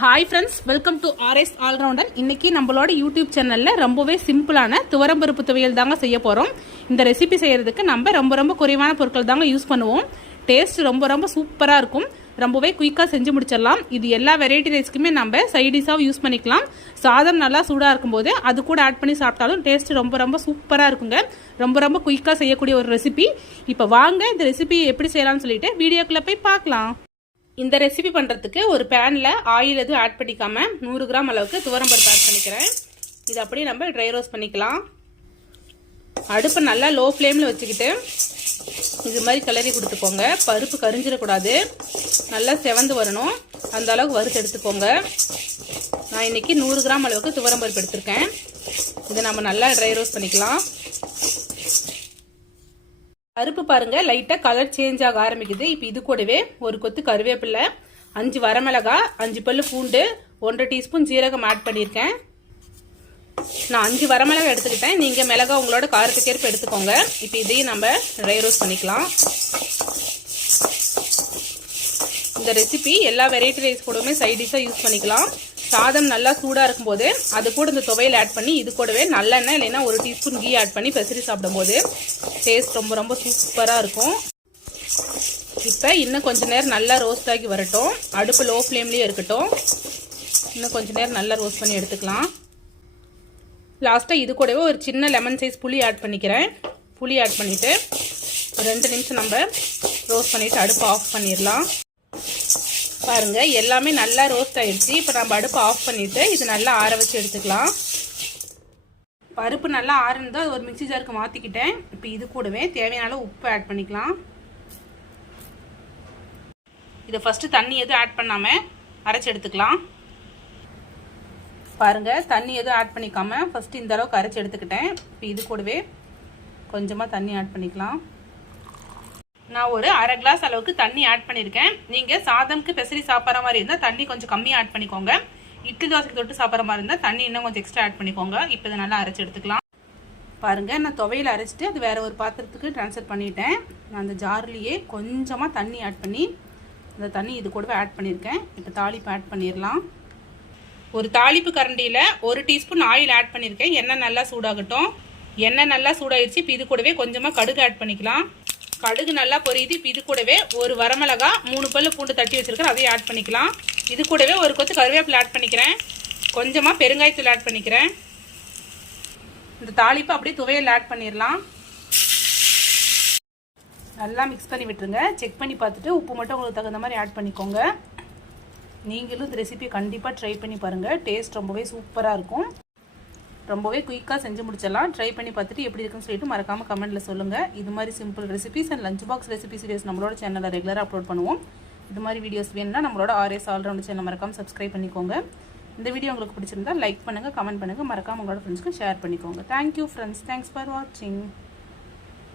Hi friends, welcome to RS allrounder. இன்னைக்கு நம்மளோட YouTube சேனலில் ரொம்பவே சிம்பிளான துவரம்பருப்பு துவையல் தாங்க செய்ய போகிறோம். இந்த ரெசிபி செய்கிறதுக்கு நம்ம ரொம்ப குறைவான பொருட்கள் தாங்க யூஸ் பண்ணுவோம். டேஸ்ட் ரொம்ப சூப்பராக இருக்கும். ரொம்பவே குயிக்காக செஞ்சு முடிச்சிடலாம். இது எல்லா வெரைட்டி ரைஸ்க்குமே நம்ம சைடிஷாக யூஸ் பண்ணிக்கலாம். சாதம் நல்லா சூடாக இருக்கும்போது அது கூட ஆட் பண்ணி சாப்பிட்டாலும் டேஸ்ட் ரொம்ப சூப்பராக இருக்குங்க. ரொம்ப குயிக்காக செய்யக்கூடிய ஒரு ரெசிபி. இப்போ வாங்க இந்த ரெசிபி எப்படி செய்யலாம்னு சொல்லிட்டு வீடியோக்குள்ளே போய் பார்க்கலாம். இந்த ரெசிபி பண்ணுறதுக்கு ஒரு பேனில் ஆயில் எதுவும் ஆட் பண்ணிக்காம 100 கிராம் அளவுக்கு துவரம்பருப்பு ஆட் பண்ணிக்கிறேன். இது அப்படியே நம்ம ட்ரை ரோஸ்ட் பண்ணிக்கலாம். அடுப்பு நல்லா லோ ஃப்ளேமில் வச்சுக்கிட்டு இது மாதிரி கிளறி கொடுத்துக்கோங்க. பருப்பு கரிஞ்சிடக்கூடாது, நல்லா செவந்து வரணும், அந்த அளவுக்கு வறுத்து எடுத்துக்கோங்க. நான் இன்னைக்கு 100 கிராம் அளவுக்கு துவரம்பருப்பு எடுத்திருக்கேன். இதை நம்ம நல்லா ட்ரை ரோஸ்ட் பண்ணிக்கலாம். பருப்பு பாருங்க லைட்டாக கலர் சேஞ்ச் ஆக ஆரம்பிக்குது. இப்போ இது கூடவே ஒரு கொத்து கருவேப்பிலை, 5 வரமிளகாய், 5 பல்லு பூண்டு, 1.5 டீஸ்பூன் ஜீரகம் ஆட் பண்ணியிருக்கேன். நான் 5 வரமிளகாய் எடுத்துக்கிட்டேன். நீங்கள் மிளகாய் உங்களோட காரத்துக்கேற்ப எடுத்துக்கோங்க. இப்போ இதையும் நம்ம ட்ரை ரோஸ்ட் பண்ணிக்கலாம். இந்த ரெசிபி எல்லா வெரைட்டி ரைஸ் கூடவுமே சைட் டிஷ்ஷாக யூஸ் பண்ணிக்கலாம். சாதம் நல்லா சூடாக இருக்கும்போது அது கூட இந்த துவையல் ஆட் பண்ணி இது கூடவே நல்லெண்ணெய் இல்லைன்னா 1 டீஸ்பூன் கீ ஆட் பண்ணி பெசரி சாப்பிடும்போது டேஸ்ட் ரொம்ப சூப்பராக இருக்கும். இப்போ இன்னும் கொஞ்சம் நேரம் நல்லா ரோஸ்ட் ஆகி வரட்டும். அடுப்பு லோ ஃப்ளேம்லேயே இருக்கட்டும். இன்னும் கொஞ்சம் நேரம் நல்லா ரோஸ்ட் பண்ணி எடுத்துக்கலாம். லாஸ்ட்டாக இது கூடவே ஒரு சின்ன லெமன் சைஸ் புளி ஆட் பண்ணிக்கிறேன். புளி ஆட் பண்ணிவிட்டு 2 நிமிஷம் நம்ம ரோஸ்ட் பண்ணிவிட்டு அடுப்பு ஆஃப் பண்ணிடலாம். பாருங்க எல்லாமே நல்லா ரோஸ்ட் ஆயிடுச்சு. இப்போ நம்ம அடுப்பு ஆஃப் பண்ணிட்டு இது நல்லா ஆற வச்சு எடுத்துக்கலாம். பருப்பு நல்லா ஆறுனதோ அது ஒரு மிக்ஸி ஜாருக்கு மாற்றிக்கிட்டேன். இப்போ இது கூடவே தேவையான உப்பு ஆட் பண்ணிக்கலாம். இதை ஃபஸ்ட்டு தண்ணி எதுவும் ஆட் பண்ணாமல் அரைச்சி எடுத்துக்கலாம். பாருங்க தண்ணி எதுவும் ஆட் பண்ணிக்காம ஃபஸ்ட்டு இந்த அளவுக்கு அரைச்சி எடுத்துக்கிட்டேன். இப்போ இது கூடவே கொஞ்சமாக தண்ணி ஆட் பண்ணிக்கலாம். நான் ஒரு 1/2 கிளாஸ் அளவுக்கு தண்ணி ஆட் பண்ணியிருக்கேன். நீங்கள் சாதம்க்கு பெசரி சாப்பிட்ற மாதிரி இருந்தால் தண்ணி கொஞ்சம் கம்மியாக ஆட் பண்ணிக்கோங்க. இட்லி தோசைக்கு தொட்டு சாப்பிட்ற மாதிரி இருந்தால் தண்ணி இன்னும் கொஞ்சம் எக்ஸ்ட்ரா ஆட் பண்ணிக்கோங்க. இப்போ இதை நல்லா அரைச்சி எடுத்துக்கலாம். பாருங்கள் நான் துவையில் அரைச்சிட்டு அது வேறு ஒரு பாத்திரத்துக்கு ட்ரான்ஸ்ஃபர் பண்ணிட்டேன். நான் அந்த ஜார்லேயே கொஞ்சமாக தண்ணி ஆட் பண்ணி அந்த தண்ணி இது கூடவே ஆட் பண்ணியிருக்கேன். இப்போ தாளிப்பு ஆட் பண்ணிடலாம். ஒரு தாளிப்பு கரண்டியில் 1 டீஸ்பூன் ஆயில் ஆட் பண்ணியிருக்கேன். எண்ணெய் நல்லா சூடாகட்டும். எண்ணெய் நல்லா சூடாகிடுச்சு. இப்போ இது கூடவே கொஞ்சமாக கடுகு ஆட் பண்ணிக்கலாம். கடுகு நல்லா பொரியுது. இப்போ இது கூடவே ஒரு வரமிளகா, 3 பல்லு பூண்டு தட்டி வச்சிருக்கிறேன், அதையும் ஆட் பண்ணிக்கலாம். இது கூடவே ஒரு கொத்து கருவேப்பிலை ஆட் பண்ணிக்கிறேன். கொஞ்சமாக பெருங்காயத்தூள் ஆட் பண்ணிக்கிறேன். இந்த தாளிப்பு அப்படியே துவையல் ஆட் பண்ணிடலாம். நல்லா மிக்ஸ் பண்ணி விட்டுருங்க. செக் பண்ணி பார்த்துட்டு உப்பு மட்டும் உங்களுக்கு தகுந்த மாதிரி ஆட் பண்ணிக்கோங்க. நீங்களும் இந்த ரெசிபியை கண்டிப்பாக ட்ரை பண்ணி பாருங்கள். டேஸ்ட் ரொம்பவே சூப்பராக இருக்கும். ரொம்பவே குயிக்காக செஞ்சு முடிச்சிடலாம். ட்ரை பண்ணி பார்த்துட்டு எப்படி இருக்குன்னு சொல்லிட்டு மறக்காமல் கமெண்ட்டில் சொல்லுங்கள். இது மாதிரி simple recipes and lunch box recipes videos நம்மளோட சேனலில் ரெகுலராக அப்லோட் பண்ணுவோம். இது மாதிரி வீடியோஸ் வேணும்னா நம்மளோட RS ஆல்ரவுண்டர் சேனல் மறக்காமல் சப்ஸ்கிரைப் பண்ணிக்கோங்க. இந்த வீடியோ உங்களுக்கு பிடிச்சிருந்தா லைக் பண்ணுங்கள், கமெண்ட் பண்ணுங்கள், மறக்காமல் உங்களோட ஃப்ரெண்ட்ஸ்க்கு ஷேர் பண்ணிக்கோங்க. Thank you friends. தேங்க்ஸ் ஃபார் வாட்சிங்.